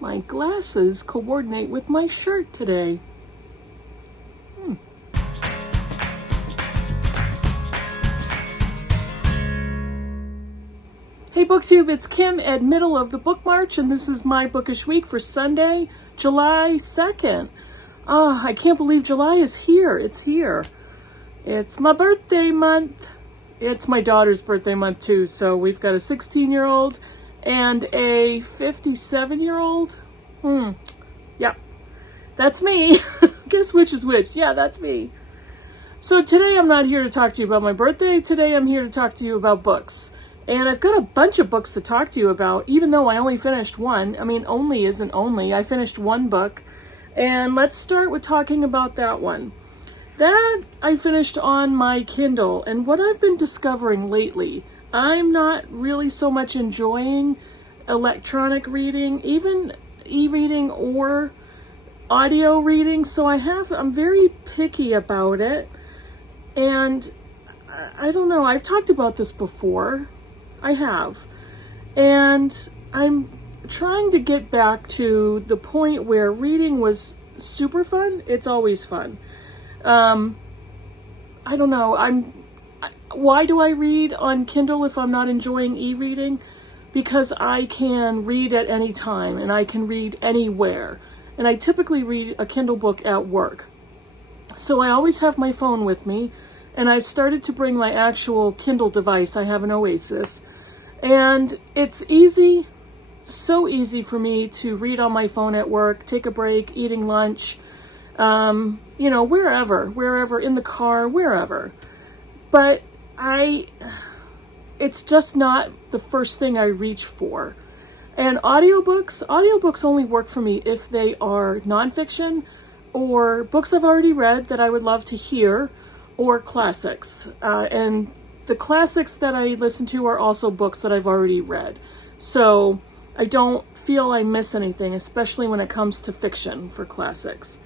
My glasses coordinate with my shirt today. Hey Booktube, it's Kim at Middle of the Bookmarch, and this is my Bookish week for Sunday, July 2nd. I can't believe July is here. It's here. It's my birthday month. It's my daughter's birthday month too, so we've got a 16-year-old and a 57-year-old. Yeah, that's me. Guess which is which? Yeah, that's me. So today I'm not here to talk to you about my birthday. Today I'm here to talk to you about books. And I've got a bunch of books to talk to you about, even though I only finished one. I mean, only isn't only. I finished one book. And let's start with talking about that one. That I finished on my Kindle. And what I've been discovering lately, I'm not really so much enjoying electronic reading, even e-reading or audio reading. So I'm very picky about it. And I don't know, I've talked about this before. I have. And I'm trying to get back to the point where reading was super fun. It's always fun. I don't know. Why do I read on Kindle if I'm not enjoying e-reading? Because I can read at any time and I can read anywhere. And I typically read a Kindle book at work. So I always have my phone with me. And I've started to bring my actual Kindle device. I have an Oasis. And it's easy, so easy for me to read on my phone at work, take a break, eating lunch, wherever, in the car, wherever. But it's just not the first thing I reach for. And audiobooks only work for me if they are nonfiction or books I've already read that I would love to hear, or classics. And the classics that I listen to are also books that I've already read. So I don't feel I miss anything, especially when it comes to fiction for classics.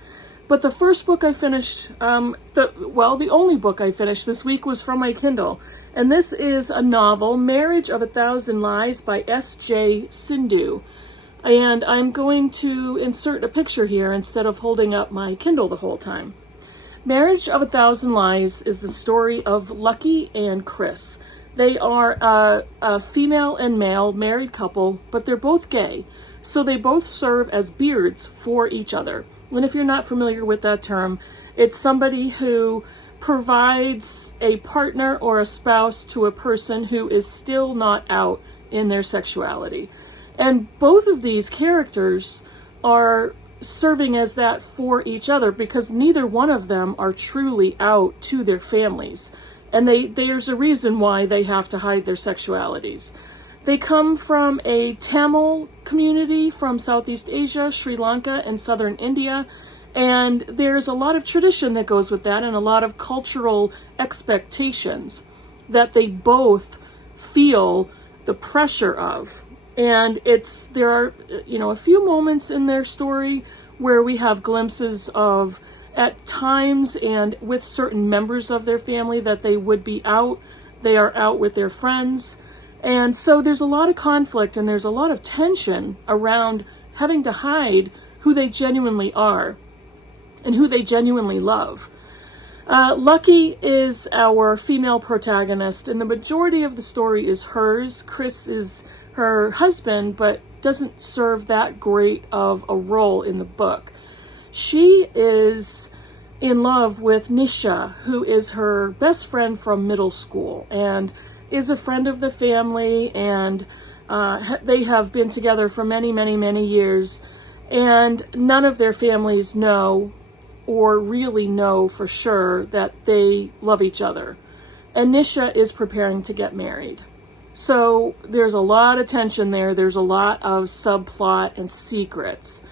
But the first book I finished, the only book I finished this week was from my Kindle. And this is a novel, Marriage of a Thousand Lies by S.J. Sindhu. And I'm going to insert a picture here instead of holding up my Kindle the whole time. Marriage of a Thousand Lies is the story of Lucky and Chris. They are a female and male married couple, but they're both gay. So they both serve as beards for each other. And if you're not familiar with that term, it's somebody who provides a partner or a spouse to a person who is still not out in their sexuality. And both of these characters are serving as that for each other because neither one of them are truly out to their families. And there's a reason why they have to hide their sexualities. They come from a Tamil community from Southeast Asia, Sri Lanka, and southern India. And there's a lot of tradition that goes with that and a lot of cultural expectations that they both feel the pressure of. And there are, a few moments in their story where we have glimpses of, at times and with certain members of their family, that they would be out. They are out with their friends. And so there's a lot of conflict and there's a lot of tension around having to hide who they genuinely are and who they genuinely love. Lucky is our female protagonist, and the majority of the story is hers. Chris is her husband, but doesn't serve that great of a role in the book. She is in love with Nisha, who is her best friend from middle school and is a friend of the family, and they have been together for many, many, many years, and none of their families know or really know for sure that they love each other. And Nisha is preparing to get married. So there's a lot of tension there. There's a lot of subplot and secrets.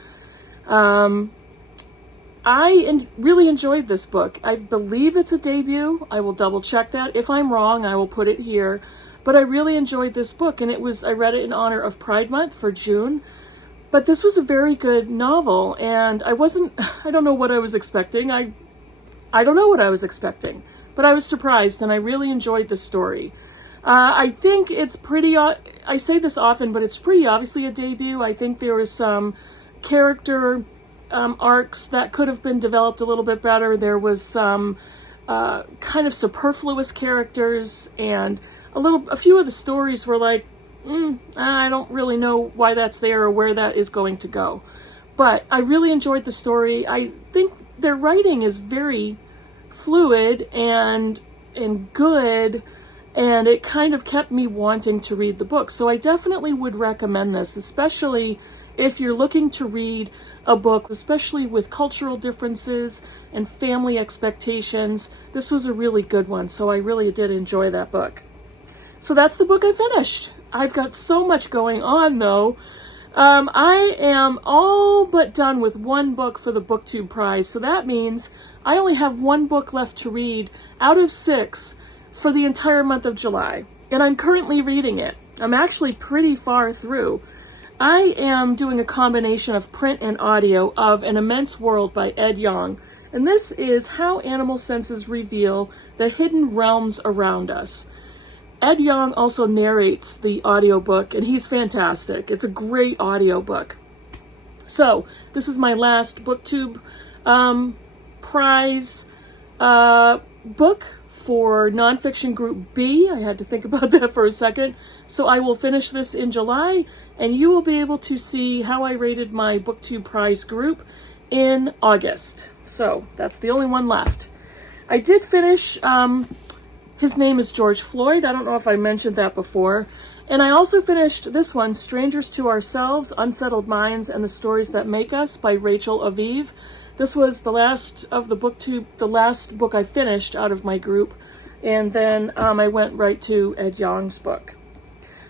I really enjoyed this book. I believe it's a debut. I will double check that. If I'm wrong, I will put it here. But I really enjoyed this book, and I read it in honor of Pride Month for June. But this was a very good novel, and I don't know what I was expecting. I don't know what I was expecting, but I was surprised, and I really enjoyed the story. I think it's pretty, I say this often, but it's pretty obviously a debut. I think there was some character arcs that could have been developed a little bit better. There was some kind of superfluous characters, and a few of the stories were like, I don't really know why that's there or where that is going to go. But I really enjoyed the story. I think their writing is very fluid and good, and it kind of kept me wanting to read the book. So I definitely would recommend this, especially if you're looking to read a book, especially with cultural differences and family expectations. This was a really good one, so I really did enjoy that book. So that's the book I finished. I've got so much going on, though. I am all but done with one book for the BookTube prize, so that means I only have one book left to read out of 6 for the entire month of July, and I'm currently reading it. I'm actually pretty far through. I am doing a combination of print and audio of An Immense World by Ed Yong, and this is how animal senses reveal the hidden realms around us. Ed Yong also narrates the audiobook, and he's fantastic. It's a great audiobook. So, this is my last BookTube prize book for nonfiction group B. I had to think about that for a second. So I will finish this in July, and you will be able to see how I rated my BookTube prize group in August. So that's the only one left. I did finish, his name is George Floyd. I don't know if I mentioned that before. And I also finished this one, Strangers to Ourselves, Unsettled Minds, and the Stories That Make Us by Rachel Aviv. This was the last of the BookTube, the last book I finished out of my group, and then I went right to Ed Yong's book.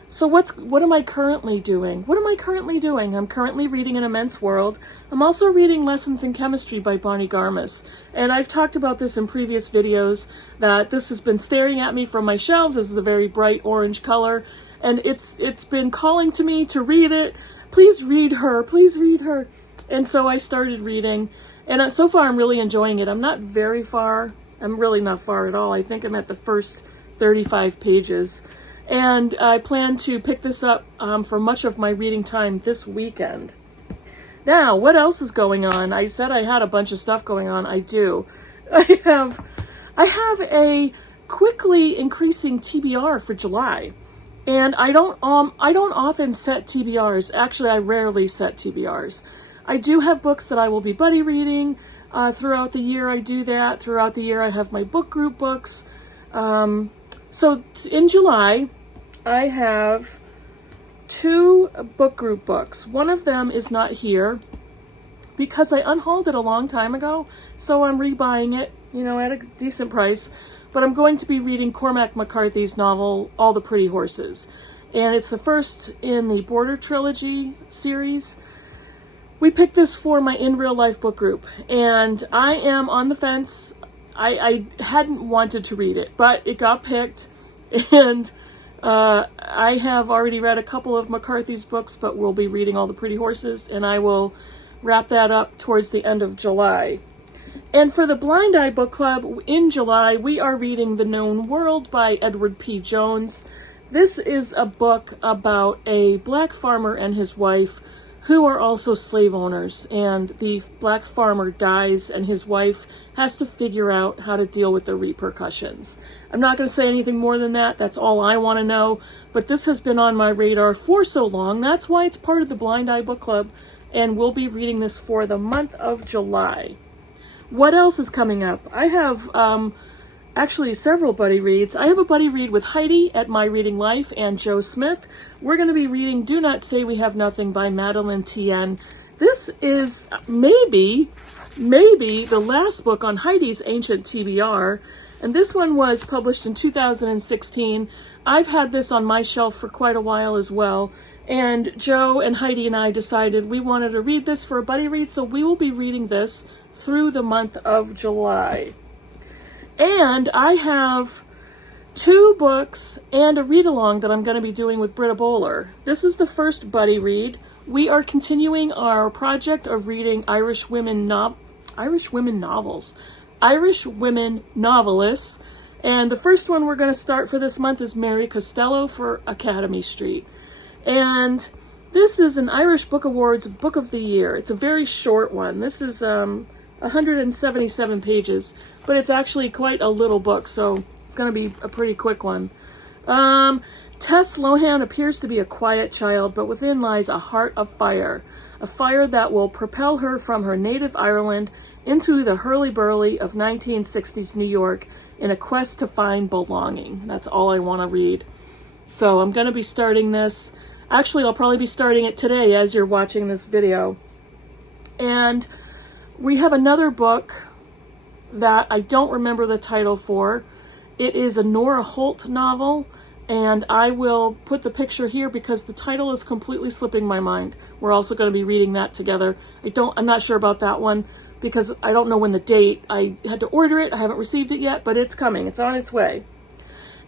So what am I currently doing? I'm currently reading An Immense World. I'm also reading Lessons in Chemistry by Bonnie Garmus, and I've talked about this in previous videos, that this has been staring at me from my shelves. This is a very bright orange color, and it's been calling to me to read it. Please read her, please read her. And so I started reading. And so far, I'm really enjoying it. I'm not very far. I'm really not far at all. I think I'm at the first 35 pages. And I plan to pick this up for much of my reading time this weekend. Now, what else is going on? I said I had a bunch of stuff going on. I do. I have a quickly increasing TBR for July. And I don't often set TBRs. Actually, I rarely set TBRs. I do have books that I will be buddy reading throughout the year. I do that. Throughout the year, I have my book group books. So in July, I have 2 book group books. One of them is not here because I unhauled it a long time ago, so I'm rebuying it, at a decent price. But I'm going to be reading Cormac McCarthy's novel, All the Pretty Horses. And it's the first in the Border Trilogy series. We picked this for my In Real Life book group, and I am on the fence. I hadn't wanted to read it, but it got picked, and I have already read a couple of McCarthy's books, but we'll be reading All the Pretty Horses, and I will wrap that up towards the end of July. And for the Blind Eye Book Club, in July, we are reading The Known World by Edward P. Jones. This is a book about a black farmer and his wife who are also slave owners, and the black farmer dies and his wife has to figure out how to deal with the repercussions. I'm not going to say anything more than that. That's all I want to know, but this has been on my radar for so long. That's why it's part of the Blind Eye Book Club, and we'll be reading this for the month of July. What else is coming up? I have actually several buddy reads. I have a buddy read with Heidi at My Reading Life and Joe Smith. We're going to be reading Do Not Say We Have Nothing by Madeline Tien. This is maybe the last book on Heidi's Ancient TBR, and this one was published in 2016. I've had this on my shelf for quite a while as well, and Joe and Heidi and I decided we wanted to read this for a buddy read, so we will be reading this through the month of July. And I have 2 books and a read-along that I'm going to be doing with Britta Bowler. This is the first buddy read. We are continuing our project of reading Irish women novelists. And the first one we're going to start for this month is Mary Costello for Academy Street. And this is an Irish Book Awards Book of the Year. It's a very short one. This is 177 pages, but it's actually quite a little book, so it's going to be a pretty quick one. Tess Lohan appears to be a quiet child, but within lies a heart of fire. A fire that will propel her from her native Ireland into the hurly-burly of 1960s New York in a quest to find belonging. That's all I want to read. So I'm going to be starting this. Actually, I'll probably be starting it today as you're watching this video. And we have another book that I don't remember the title for. It is a Nora Holt novel. And I will put the picture here because the title is completely slipping my mind. We're also going to be reading that together. I'm not sure about that one because I don't know when the date. I had to order it. I haven't received it yet, but it's coming. It's on its way.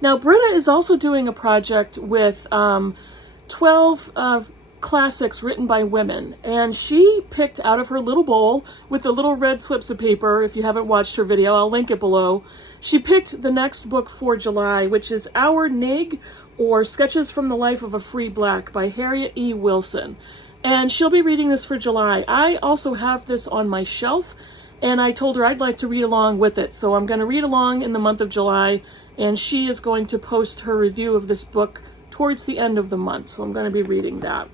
Now, Britta is also doing a project with 12 classics written by women. And she picked out of her little bowl with the little red slips of paper. If you haven't watched her video, I'll link it below. She picked the next book for July, which is Our Nig, or Sketches from the Life of a Free Black by Harriet E. Wilson. And she'll be reading this for July. I also have this on my shelf, and I told her I'd like to read along with it. So I'm going to read along in the month of July, and she is going to post her review of this book towards the end of the month. So I'm going to be reading that.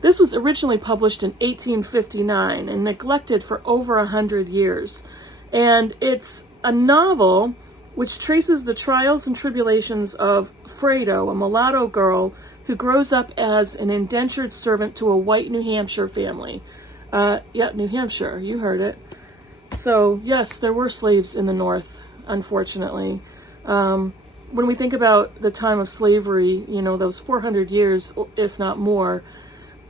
This was originally published in 1859 and neglected for over 100 years. And it's a novel which traces the trials and tribulations of Fredo, a mulatto girl who grows up as an indentured servant to a white New Hampshire family. New Hampshire, you heard it. So, yes, there were slaves in the North, unfortunately. When we think about the time of slavery, those 400 years, if not more,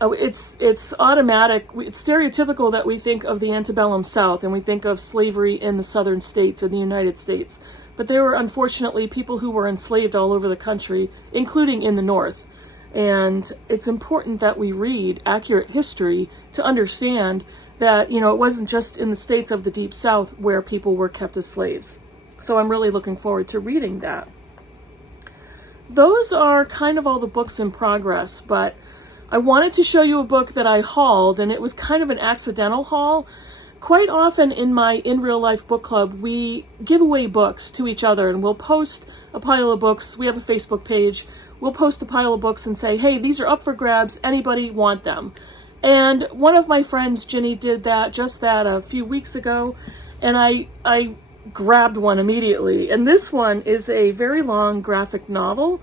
it's automatic, it's stereotypical that we think of the antebellum South and we think of slavery in the southern states in the United States. But there were unfortunately people who were enslaved all over the country, including in the North. And it's important that we read accurate history to understand that, it wasn't just in the states of the Deep South where people were kept as slaves. So I'm really looking forward to reading that. Those are kind of all the books in progress, but I wanted to show you a book that I hauled, and it was kind of an accidental haul. Quite often in my In Real Life book club, we give away books to each other, and we'll post a pile of books. We have a Facebook page. We'll post a pile of books and say, hey, these are up for grabs. Anybody want them? And one of my friends, Ginny, did just that a few weeks ago, and I grabbed one immediately. And this one is a very long graphic novel,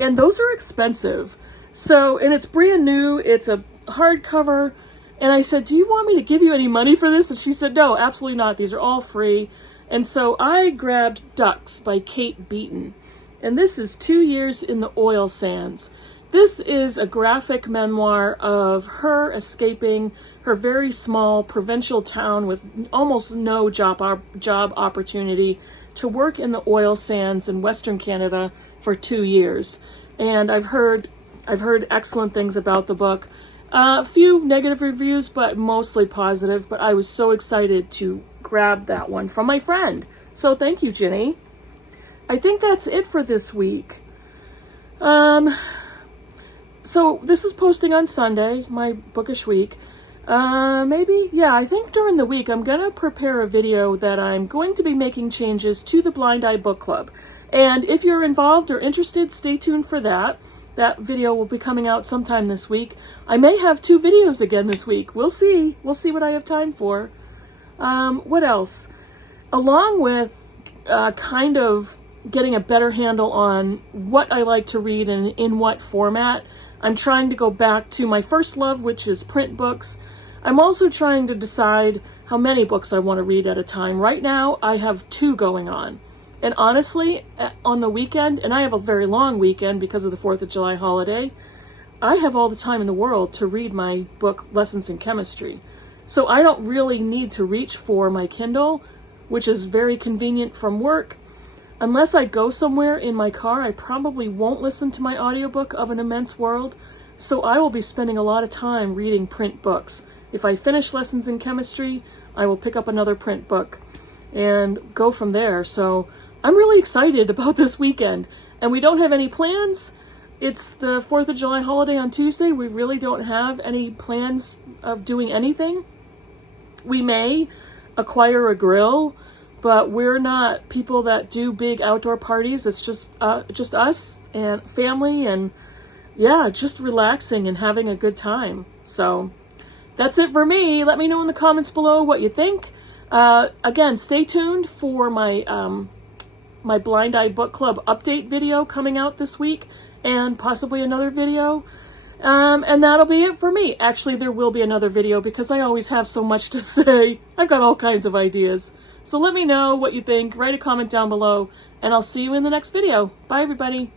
and those are expensive. So, and it's brand new, it's a hardcover, and I said, do you want me to give you any money for this? And she said, no, absolutely not, these are all free. And so I grabbed Ducks by Kate Beaton, and this is 2 Years in the Oil Sands. This is a graphic memoir of her escaping her very small provincial town with almost no job opportunity to work in the oil sands in Western Canada for 2 years. And I've heard excellent things about the book. A few negative reviews, but mostly positive. But I was so excited to grab that one from my friend. So thank you, Ginny. I think that's it for this week. So this is posting on Sunday, my Bookish week. I think during the week I'm going to prepare a video that I'm going to be making changes to the Blind Eye Book Club. And if you're involved or interested, stay tuned for that. That video will be coming out sometime this week. I may have 2 videos again this week. We'll see. We'll see what I have time for. What else? Along with kind of getting a better handle on what I like to read and in what format, I'm trying to go back to my first love, which is print books. I'm also trying to decide how many books I want to read at a time. Right now, I have 2 going on. And honestly, on the weekend, and I have a very long weekend because of the 4th of July holiday, I have all the time in the world to read my book, Lessons in Chemistry. So I don't really need to reach for my Kindle, which is very convenient from work. Unless I go somewhere in my car, I probably won't listen to my audiobook of An Immense World, so I will be spending a lot of time reading print books. If I finish Lessons in Chemistry, I will pick up another print book and go from there. So I'm really excited about this weekend. And we don't have any plans. It's the 4th of July holiday on Tuesday. We really don't have any plans of doing anything. We may acquire a grill, but we're not people that do big outdoor parties. It's just us and family, and yeah, just relaxing and having a good time. So that's it for me. Let me know in the comments below what you think. Again, stay tuned for my my Blind Eye Book Club update video coming out this week, and possibly another video. And that'll be it for me. Actually, there will be another video because I always have so much to say. I've got all kinds of ideas. So let me know what you think. Write a comment down below, and I'll see you in the next video. Bye, everybody.